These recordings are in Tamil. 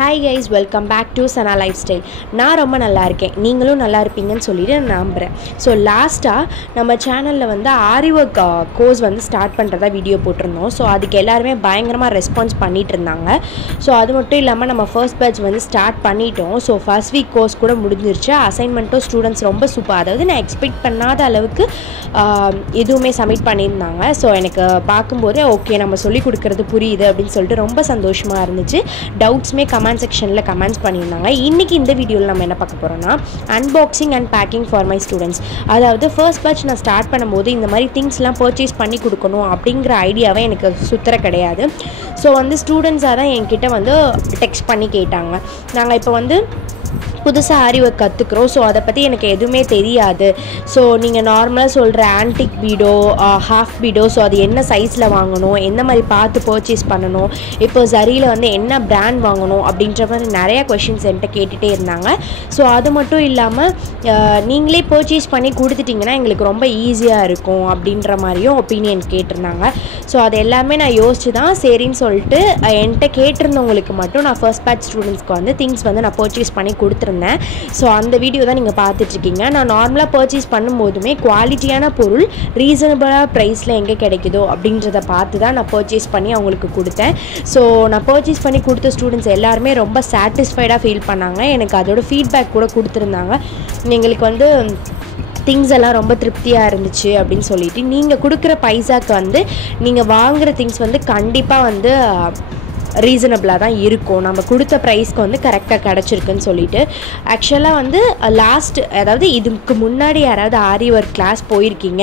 Hi guys, welcome back to Sana Lifestyle. நான் ரொம்ப நல்லா இருக்கேன், நீங்களும் நல்லா இருப்பீங்கன்னு சொல்லிட்டு நான் நம்புறேன். ஸோ லாஸ்ட்டாக நம்ம சேனலில் வந்து ஆரி ஒர்க் கோர்ஸ் வந்து ஸ்டார்ட் பண்ணுறதா வீடியோ போட்டிருந்தோம். ஸோ அதுக்கு எல்லாருமே பயங்கரமாக ரெஸ்பான்ஸ் பண்ணிகிட்டு இருந்தாங்க. ஸோ அது மட்டும் இல்லாமல் நம்ம ஃபர்ஸ்ட் பேட்ச் வந்து ஸ்டார்ட் பண்ணிட்டோம். ஸோ ஃபர்ஸ்ட் வீக் கோர்ஸ் கூட முடிஞ்சிருச்சு. அசைன்மெண்ட்டும் ஸ்டூடெண்ட்ஸ் ரொம்ப சூப்பர், அதாவது நான் எக்ஸ்பெக்ட் பண்ணாத அளவுக்கு எதுவுமே சப்மிட் பண்ணியிருந்தாங்க. ஸோ எனக்கு பார்க்கும்போதே ஓகே நம்ம சொல்லிக் கொடுக்குறது புரியுது அப்படின்னு சொல்லிட்டு ரொம்ப சந்தோஷமாக இருந்துச்சு. டவுட்ஸ்மே கமெண்ட் செக்ஷனில் கமெண்ட்ஸ் பண்ணியிருந்தாங்க. இன்றைக்கி இந்த வீடியோவில் நம்ம என்ன பார்க்க போகிறோம்னா unboxing and packing for my students. அதாவது ஃபர்ஸ்ட் பேட்ச் நான் ஸ்டார்ட் பண்ணும்போது இந்த மாதிரி திங்ஸ்லாம் பர்ச்சேஸ் பண்ணி கொடுக்கணும் அப்படிங்கிற ஐடியாவே எனக்கு சுத்தர கிடையாது. ஸோ வந்து ஸ்டூடெண்ட்ஸாக தான் என்கிட்ட வந்து டெக்ஸ்ட் பண்ணி கேட்டாங்க, நாங்கள் இப்போ வந்து புதுசாக ஆரி ஒர்க் கற்றுக்குறோம், ஸோ அதை பற்றி எனக்கு எதுவுமே தெரியாது. ஸோ நீங்கள் நார்மலாக சொல்கிற ஆன்டிக் பீடோ ஹாஃப் பீடோ, ஸோ அது என்ன சைஸில் வாங்கணும், எந்த மாதிரி பார்த்து பர்ச்சேஸ் பண்ணணும், இப்போ ஜரியில் வந்து என்ன பிராண்ட் வாங்கணும் அப்படின்ற மாதிரி நிறையா கொஷின்ஸ் என்கிட்ட கேட்டுகிட்டே இருந்தாங்க. ஸோ அது மட்டும் இல்லாமல் நீங்களே பர்ச்சேஸ் பண்ணி கொடுத்துட்டிங்கன்னா எங்களுக்கு ரொம்ப ஈஸியாக இருக்கும் அப்படின்ற மாதிரியும் ஒப்பீனியன் கேட்டிருந்தாங்க. ஸோ அது எல்லாமே நான் யோசிச்சு தான் சரின்னு சொல்லிட்டு என்கிட்ட கேட்டிருந்தவங்களுக்கு மட்டும் நான் ஃபர்ஸ்ட் பேட்ச் ஸ்டூடெண்ட்ஸ்க்கு வந்து திங்ஸ் வந்து நான் பர்ச்சேஸ் பண்ணி கொடுத்துருந்தேன். ஸோ அந்த வீடியோ தான் நீங்கள் பார்த்துட்ருக்கீங்க. நான் நார்மலாக பர்ச்சேஸ் பண்ணும்போதுமே குவாலிட்டியான பொருள் ரீசனபிளாக ப்ரைஸில் எங்கே கிடைக்குதோ அப்படின்றத பார்த்து தான் நான் பர்ச்சேஸ் பண்ணி அவங்களுக்கு கொடுத்தேன். ஸோ நான் பர்ச்சேஸ் பண்ணி கொடுத்த ஸ்டூடெண்ட்ஸ் எல்லாருமே ரொம்ப சாட்டிஸ்ஃபைடாக ஃபீல் பண்ணாங்க. எனக்கு அதோட ஃபீட்பேக் கூட கொடுத்துருந்தாங்க. எங்களுக்கு வந்து திங்ஸ் எல்லாம் ரொம்ப திருப்தியாக இருந்துச்சு அப்படின்னு சொல்லிட்டு. நீங்கள் கொடுக்குற பைசாக்கு வந்து நீங்கள் வாங்குகிற திங்ஸ் வந்து கண்டிப்பாக வந்து ரீசனபிளாக தான் இருக்கும், நம்ம கொடுத்த ப்ரைஸ்க்கு வந்து கரெக்டாக கிடச்சிருக்குன்னு சொல்லிட்டு. ஆக்சுவலாக வந்து அதாவது இதுக்கு முன்னாடி யாராவது ஆரி ஒர்க் கிளாஸ் போயிருக்கீங்க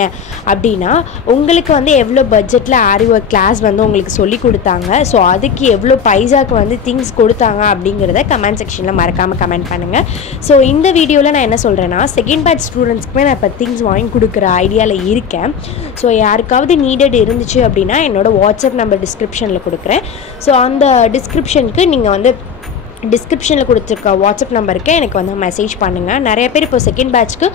அப்படின்னா உங்களுக்கு வந்து எவ்வளோ பட்ஜெட்டில் ஆரி ஒர்க் கிளாஸ் வந்து உங்களுக்கு சொல்லி கொடுத்தாங்க, ஸோ அதுக்கு எவ்வளோ பைசாக்கு வந்து திங்ஸ் கொடுத்தாங்க அப்படிங்கிறத கமெண்ட் செக்ஷனில் மறக்காமல் கமெண்ட் பண்ணுங்கள். ஸோ இந்த வீடியோவில் நான் என்ன சொல்கிறேன்னா செகண்ட் பேட்ச் ஸ்டூடெண்ட்ஸ்க்குமே நான் இப்போ திங்ஸ் வாங்கி கொடுக்குற ஐடியாவில் இருக்கேன். ஸோ யாருக்காவது நீடட் இருந்துச்சு அப்படின்னா என்னோடய வாட்ஸ்அப் நம்பர் டிஸ்கிரிப்ஷனில் கொடுக்குறேன். ஸோ அந்த டிஸ்கிரிப்ஷனுக்கு நீங்கள் வந்து டிஸ்கிரிப்ஷனில் கொடுத்துருக்க வாட்ஸ்அப் நம்பருக்கு எனக்கு வந்து மெசேஜ் பண்ணுங்கள். நிறைய பேர் இப்போ செகண்ட் பேட்ச்க்கு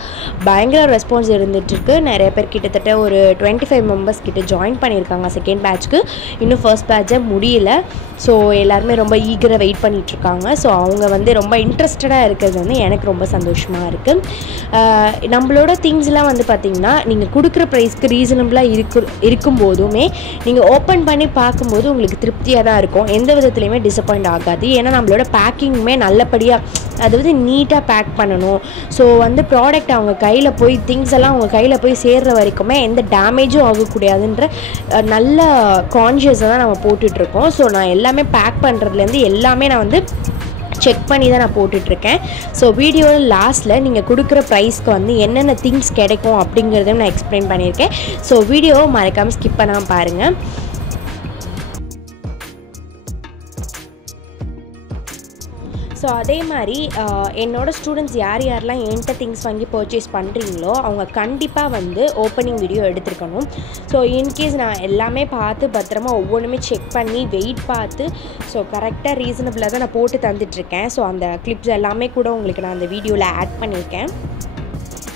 பயங்கர ரெஸ்பான்ஸ் இருந்துகிட்ருக்கு. நிறைய பேர் கிட்டத்தட்ட ஒரு 25 மெம்பர்ஸ் கிட்ட ஜாயின் பண்ணியிருக்காங்க செகண்ட் பேட்ச்க்கு. இன்னும் ஃபர்ஸ்ட் பேட்சை முடியல. ஸோ எல்லாருமே ரொம்ப ஈகராக வெயிட் பண்ணிகிட்ருக்காங்க. ஸோ அவங்க வந்து ரொம்ப இன்ட்ரெஸ்டடாக இருக்கிறது வந்து எனக்கு ரொம்ப சந்தோஷமாக இருக்குது. நம்மளோட திங்ஸ்லாம் வந்து பார்த்திங்கன்னா நீங்கள் கொடுக்குற ப்ரைஸ்க்கு ரீசனபிளாக இருக்கும்போதுமே நீங்கள் ஓப்பன் பண்ணி பார்க்கும்போது உங்களுக்கு திருப்தியாக தான் இருக்கும், எந்த விதத்துலையுமே டிசப்பாயிண்ட் ஆகாது. ஏன்னா நம்மளோட பேக்கிங்குமே நல்லபடியாக, அதாவது நீட்டாக பேக் பண்ணணும். ஸோ வந்து ப்ராடக்ட் அவங்க கையில் போய் திங்ஸ் எல்லாம் அவங்க கையில் போய் சேர்கிற வரைக்குமே எந்த டேமேஜும் ஆகக்கூடாதுன்ற நல்ல கான்ஷியஸை தான் நம்ம போட்டுட்ருக்கோம். ஸோ நான் எல்லாமே பேக் பண்ணுறதுலேருந்து எல்லாமே நான் வந்து செக் பண்ணி தான் நான் போட்டுட்ருக்கேன். ஸோ வீடியோவில் லாஸ்ட்டில் நீங்கள் கொடுக்குற ப்ரைஸ்க்கு வந்து என்னென்ன திங்ஸ் கிடைக்கும் அப்படிங்கிறதையும் நான் எக்ஸ்பிளைன் பண்ணியிருக்கேன். ஸோ வீடியோவை மறக்காமல் ஸ்கிப் பண்ணாமல் பாருங்கள். ஸோ அதே மாதிரி என்னோடய ஸ்டூடெண்ட்ஸ் யாரெல்லாம் என்கிட்ட திங்ஸ் வாங்கி பர்ச்சேஸ் பண்ணுறீங்களோ அவங்க கண்டிப்பாக வந்து ஓப்பனிங் வீடியோ எடுத்துருக்கணும். ஸோ இன்கேஸ் நான் எல்லாமே பார்த்து பத்திரமா ஒவ்வொன்றுமே செக் பண்ணி வெயிட் பார்த்து ஸோ கரெக்டாக ரீசனபிளாக தான் நான் போட்டு தந்துட்டுருக்கேன். ஸோ அந்த கிளிப்ஸ் எல்லாமே கூட உங்களுக்கு நான் அந்த வீடியோவில் ஆட் பண்ணியிருக்கேன்.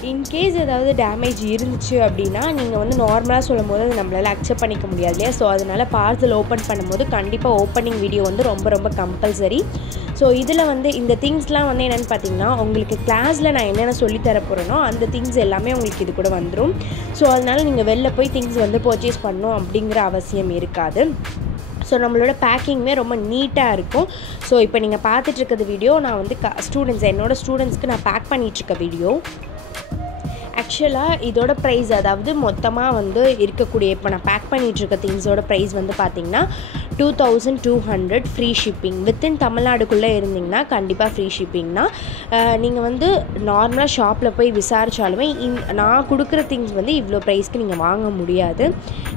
இன்கேஸ் ஏதாவது டேமேஜ் இருந்துச்சு அப்படின்னா நீங்கள் வந்து நார்மலாக சொல்லும் போது அது நம்மளால் அக்செப்ட் பண்ணிக்க முடியாது இல்லையா. ஸோ அதனால் பார்சல் ஓப்பன் பண்ணும்போது கண்டிப்பாக ஓப்பனிங் வீடியோ வந்து ரொம்ப ரொம்ப கம்பல்சரி. ஸோ இதில் வந்து இந்த திங்ஸ்லாம் வந்து என்னென்னு பார்த்தீங்கன்னா உங்களுக்கு கிளாஸில் நான் என்னென்ன சொல்லித்தர போகிறேனோ அந்த திங்ஸ் எல்லாமே உங்களுக்கு இது கூட வந்துடும். ஸோ அதனால் நீங்கள் வெளில போய் திங்ஸ் வந்து பர்ச்சேஸ் பண்ணணும் அப்படிங்கிற அவசியம் இருக்காது. ஸோ நம்மளோட பேக்கிங்குமே ரொம்ப நீட்டாக இருக்கும். ஸோ இப்போ நீங்கள் பார்த்துட்ருக்கிறது வீடியோ நான் வந்து என்னோடய ஸ்டூடெண்ட்ஸ்க்கு நான் பேக் பண்ணிகிட்ருக்க வீடியோ. ஆக்சுவலாக இதோட ப்ரைஸ், அதாவது மொத்தமாக வந்து இருக்கக்கூடிய இப்போ நான் பேக் பண்ணிகிட்ருக்க திங்ஸோட ப்ரைஸ் வந்து பார்த்திங்கன்னா 2200 ஃப்ரீ ஷிப்பிங். வித்தின் தமிழ்நாடுக்குள்ளே இருந்திங்கன்னா கண்டிப்பாக ஃப்ரீ ஷிப்பிங்னா. நீங்கள் வந்து நார்மலாக ஷாப்பில் போய் விசாரித்தாலுமே நான் கொடுக்குற திங்ஸ் வந்து இவ்வளோ ப்ரைஸ்க்கு நீங்கள் வாங்க முடியாது.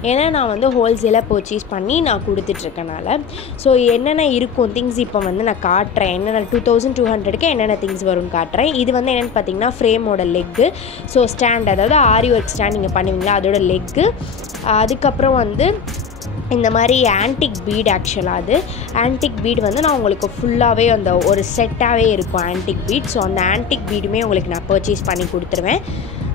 ஏன்னா நான் வந்து ஹோல்சேலாக பர்ச்சேஸ் பண்ணி நான் கொடுத்துட்ருக்கனால. ஸோ என்னென்ன இருக்கும் திங்ஸ் இப்போ வந்து நான் காட்டுறேன். என்னென்ன 2200க்கு என்னென்ன திங்ஸ் வரும்னு காட்டுறேன். இது வந்து என்னென்னு பார்த்தீங்கன்னா ஃப்ரேமோட லெக்கு, ஸோ ஸ்டாண்ட், அதாவது ஆரி ஒர்க் ஸ்டாண்ட் நீங்கள் பண்ணுவீங்களா அதோட லெக்கு. அதுக்கப்புறம் வந்து இந்த மாதிரி ஆன்டிக் பீட். ஆக்சுவலாக அது ஆன்டிக் பீட் வந்து நான் உங்களுக்கு ஃபுல்லாகவே அந்த ஒரு செட்டாகவே இருக்கும் ஆன்டிக் பீட். ஸோ அந்த ஆன்டிக் பீடுமே உங்களுக்கு நான் பர்ச்சேஸ் பண்ணி கொடுத்துருவேன்.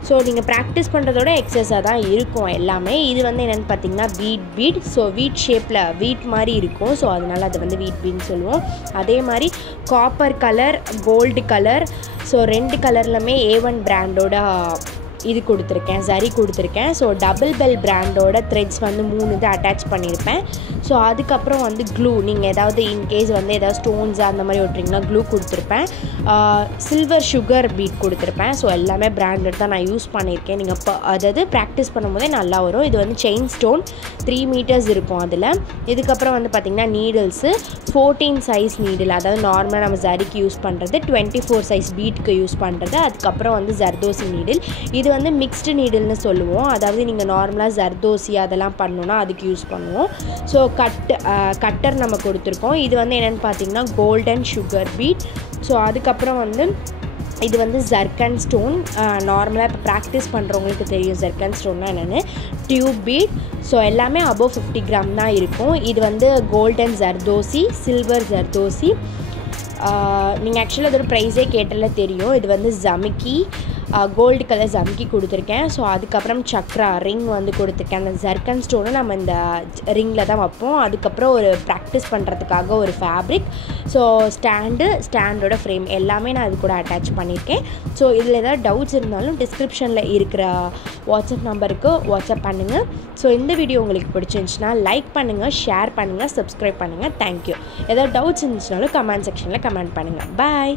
ஸோ நீங்கள் ப்ராக்டிஸ் பண்ணுறதோட எக்ஸஸாக தான் இருக்கும் எல்லாமே. இது வந்து என்னென்னு பார்த்தீங்கன்னா வீட் பீட். ஸோ வீட் ஷேப்பில் வீட் மாதிரி இருக்கும். ஸோ அதனால் அது வந்து வீட் பீட்னு சொல்லுவோம். அதே மாதிரி copper colour, gold colour, so 2 கலர்லையுமே A1 பிராண்டோட இது கொடுத்துருக்கேன், சரி கொடுத்துருக்கேன். ஸோ டபுள் பெல் பிராண்டோட த்ரெட்ஸ் வந்து 3 இது அட்டாச் பண்ணியிருப்பேன். ஸோ அதுக்கப்புறம் வந்து க்ளூ, நீங்கள் ஏதாவது இன்கேஸ் வந்து ஏதாவது ஸ்டோன்ஸ் அந்த மாதிரி ஒட்டுறீங்கன்னா க்ளூ கொடுத்துருப்பேன். சில்வர் சுகர் பீட் கொடுத்துருப்பேன். ஸோ எல்லாமே பிராண்டட் தான் நான் யூஸ் பண்ணியிருக்கேன். நீங்கள் அதாவது ப்ராக்டிஸ் பண்ணும்போதே நல்லா வரும். இது வந்து செயின் ஸ்டோன் 3 மீட்டர்ஸ் இருக்கும் அதில். இதுக்கப்புறம் வந்து பார்த்திங்கன்னா நீடில்ஸு 14 சைஸ் நீடில், அதாவது நார்மலாக நம்ம சரிக்கு யூஸ் பண்ணுறது, 24 சைஸ் பீட்க்கு யூஸ் பண்ணுறது. அதுக்கப்புறம் வந்து ஜர்தோசி நீடில். இது வந்து மிக்ஸ்டு நீடில்னு சொல்லுவோம். அதாவது நீங்கள் நார்மலாக ஜர்தோசி அதெல்லாம் பண்ணோன்னா அதுக்கு யூஸ் பண்ணுவோம். ஸோ கட்டர் நம்ம கொடுத்துருக்கோம். இது வந்து என்னென்னு பார்த்தீங்கன்னா கோல்டன் சுகர் பீட். ஸோ அதுக்கப்புறம் வந்து இது வந்து ஜர்கன் ஸ்டோன். நார்மலாக இப்போ ப்ராக்டிஸ் பண்ணுறவங்களுக்கு தெரியும் ஜர்கன் ஸ்டோன்னா என்னென்னு. Tube beat. ஸோ எல்லாமே அபோவ் 50 கிராம் தான் இருக்கும். இது வந்து கோல்டன் ஜர்தோசி, சில்வர் ஜர்தோசி. நீங்கள் ஆக்சுவலாக அதோட ப்ரைஸே கேட்டாலே தெரியும். இது வந்து ஜமிக்கி, கோல்டு கலர் ஜமிக்கி கொடுத்துருக்கேன். ஸோ அதுக்கப்புறம் சக்ரா ரிங் வந்து கொடுத்துருக்கேன். அந்த ஜர்கன் ஸ்டோனை நம்ம இந்த ரிங்கில் தான் வைப்போம். அதுக்கப்புறம் ஒரு ப்ராக்டிஸ் பண்ணுறதுக்காக ஒரு ஃபேப்ரிக். ஸோ ஸ்டாண்டோட ஃப்ரேம் எல்லாமே நான் அது கூட அட்டாச் பண்ணியிருக்கேன். ஸோ இதில் ஏதாவது டவுட்ஸ் இருந்தாலும் டிஸ்கிரிப்ஷனில் இருக்கிற வாட்ஸ்அப் நம்பருக்கு வாட்ஸ்அப் பண்ணுங்கள். ஸோ இந்த வீடியோ உங்களுக்கு பிடிச்சிருந்துச்சுன்னா லைக் பண்ணுங்கள், ஷேர் பண்ணுங்கள், சப்ஸ்கிரைப் பண்ணுங்கள். தேங்க்யூ. ஏதாவது டவுட்ஸ் இருந்துச்சுனாலும் கமெண்ட் செக்ஷனில் கமெண்ட் பண்ணுங்கள். பாய்.